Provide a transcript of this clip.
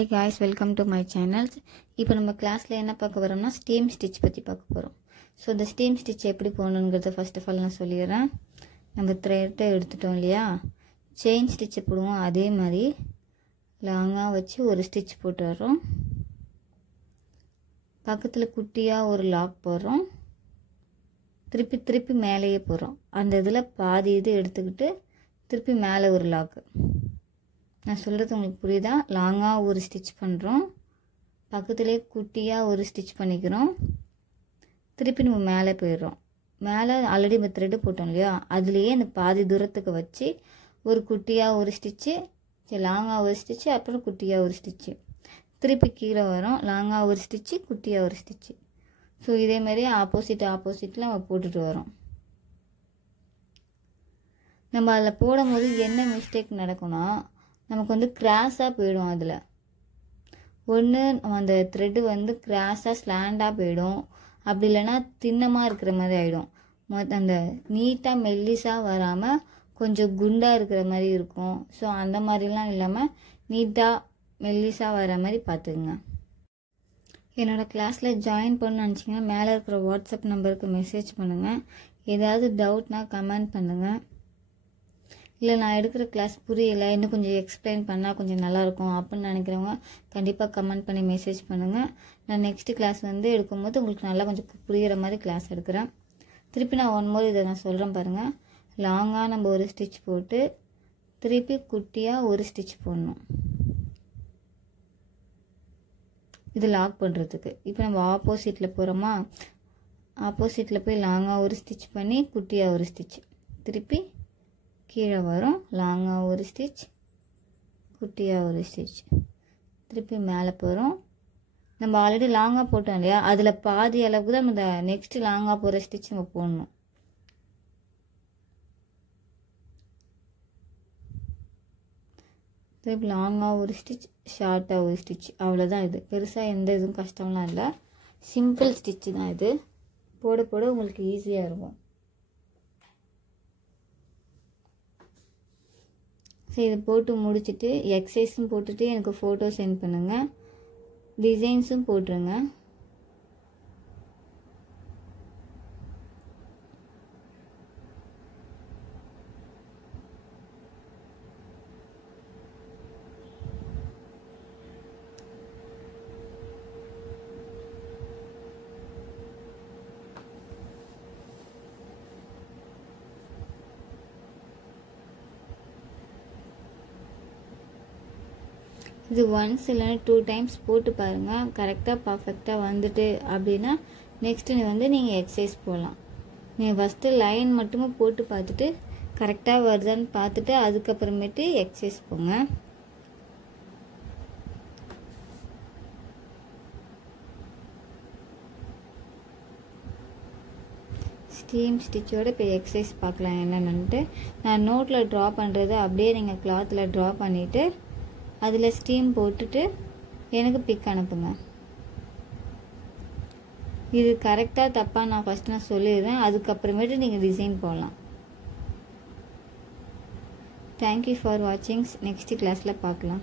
Hi guys, welcome to my channel. இப்போ நம்ம கிளாஸ்ல என்ன பார்க்க போறோம்னா ஸ்டீம் ஸ்டிட்ச் பத்தி பார்க்க போறோம். சோ the steam stitch எப்படி போடணும்ங்கறத first of all நான் சொல்லிறேன். நம்ம thread எடுத்துட்டோம் இல்லையா? chain stitch போடுவோம் அதே மாதிரி லாங்கா வச்சு ஒரு ஸ்டிட்ச் போட்டு வரோம். பக்கத்துல குட்டியா ஒரு லாக் போடுறோம். திருப்பி மேலேயே போறோம். அந்த இதுல பாதி இது எடுத்துக்கிட்டு திருப்பி மேலே ஒரு லாக். நான் சொல்றது உங்களுக்கு புரியுதா? லாங்கா ஒரு ஸ்டிட்ச் பண்றோம். பக்கத்திலே குட்டியா ஒரு ஸ்டிட்ச் பண்ணிக்கிறோம். திருப்பி நம்ம மேலே போயிரோம். மேலே ஆல்ரெடி நம்ம thread போட்டோம் இல்லையா? அதுலயே அந்த பாதி தூரத்துக்கு வச்சு ஒரு குட்டியா ஒரு ஸ்டிட்ச், லாங்கா ஒரு ஸ்டிட்ச், அப்புறம் குட்டியா ஒரு ஸ்டிட்ச். திருப்பி கீழே வரோம். லாங்கா ஒரு ஸ்டிட்ச், குட்டியா ஒரு ஸ்டிட்ச். சோ இதே மாதிரி ஆப்போசிட்ல நம்ம போட்டுட்டு வரோம். நம்ம அதல போடும்போது என்ன மிஸ்டேக் நடக்கும்னா நமக்கு வந்து கிராஸா போய்டும். அதுல ஒண்ணு அந்த thread வந்து கிராஸா ஸ்லாண்டா போய்டும். அப்படி இல்லனா தின்னமா இருக்கிற மாதிரி ஆயிடும். அந்த நீட்டா மெல்லிசா வராம கொஞ்சம் குண்டா இருக்கிற மாதிரி இருக்கும். சோ அந்த மாதிரிலாம் இல்லாம நீட்டா மெல்லிசா வர மாதிரி பாத்துங்க. என்னோட கிளாஸ்ல ஜாயின் பண்ணனும்னு நினைச்சீங்கன்னா மேல இருக்கிற வாட்ஸ்அப் நம்பருக்கு மெசேஜ் பண்ணுங்க. ஏதாவது டவுட்னா கமெண்ட் பண்ணுங்க. இல்ல நான் எடுக்கிற கிளாஸ் புரியல இன்னும் கொஞ்சம் எக்ஸ்பிளைன் பண்ணா கொஞ்சம் நல்லா இருக்கும் அப்படி நினைக்கிறவங்க கண்டிப்பா கமெண்ட் பண்ணி மெசேஜ் பண்ணுங்க. நான் நெக்ஸ்ட் கிளாஸ் வந்து எடுக்கும்போது உங்களுக்கு நல்லா கொஞ்சம் புரியுற மாதிரி கிளாஸ் எடுக்கறேன். திருப்பி நான் ஒன் மோர் இத நான் சொல்றேன் பாருங்க. லாங்கா நம்ம ஒரு ஸ்டிட்ச் போட்டு திருப்பி குட்டியா ஒரு ஸ்டிட்ச் போடணும். இது லாக் பண்றதுக்கு. இப்போ நம்ம ஆப்போசிட்ல போறோமா? ஆப்போசிட்ல போய் லாங்கா ஒரு ஸ்டிட்ச் பண்ணி குட்டியா ஒரு ஸ்டிட்ச். திருப்பி கீழே வரோம். லாங்கா ஒரு ஸ்டிட்ச், குட்டியா ஒரு ஸ்டிட்ச். திருப்பி மேலே போறோம். நம்ம ஆல்ரெடி லாங்கா போட்டோம் இல்லையா? அதுல பாதி அளவுக்கு தான் நம்ம நெக்ஸ்ட் லாங்கா போற ஸ்டிட்ச் நம்ம போடணும். திருப்பி லாங்கா ஒரு ஸ்டிட்ச், ஷார்ட்டா ஒரு ஸ்டிட்ச். அவ்வளவுதான். இது பெருசா எந்த இதுவும் கஷ்டம்லாம் இல்ல. சிம்பிள் ஸ்டிட்ச் தான் இது. போட போட உங்களுக்கு ஈஸியா இருக்கும். சரி இது போட்டு முடிச்சிட்டு எக்ஸசைஸும் போட்டுட்டு எனக்கு போட்டோ சென்ட் பண்ணுங்க. டிசைன்ஸும் போட்டுருங்க. இது once இல்லனா 2 டைம்ஸ் போட்டு பாருங்க. கரெக்ட்டா பெர்ஃபெக்ட்டா வந்துட்டு அப்படினா நெக்ஸ்ட் நீங்க எக்ஸசைஸ் போலாம். நீங்க ஃபர்ஸ்ட் லைன் மட்டும் போட்டு பார்த்துட்டு கரெக்ட்டா வருதான்னு பார்த்துட்டு அதுக்கு அப்புறமேட்டு எக்ஸசைஸ் போங்க. ஸ்டீம் ஸ்டிட்சோட இப்போ எக்ஸசைஸ் பார்க்கலாம் என்னன்னு. நான் நோட்ல டிரா பண்றது அப்படியே நீங்க கிளாத்ல டிரா பண்ணிட்டு அதுல ஸ்டீம் போட்டுட்டு எனக்கு பிக் அனுப்புங்க. இது கரெக்ட்டா தப்பா நான் ஃபர்ஸ்ட் சொல்லிறேன். அதுக்கு அப்புறமேட்டு நீங்க டிசைன் போடலாம். Thank you for watching. Next கிளாஸ்ல பார்க்கலாம்.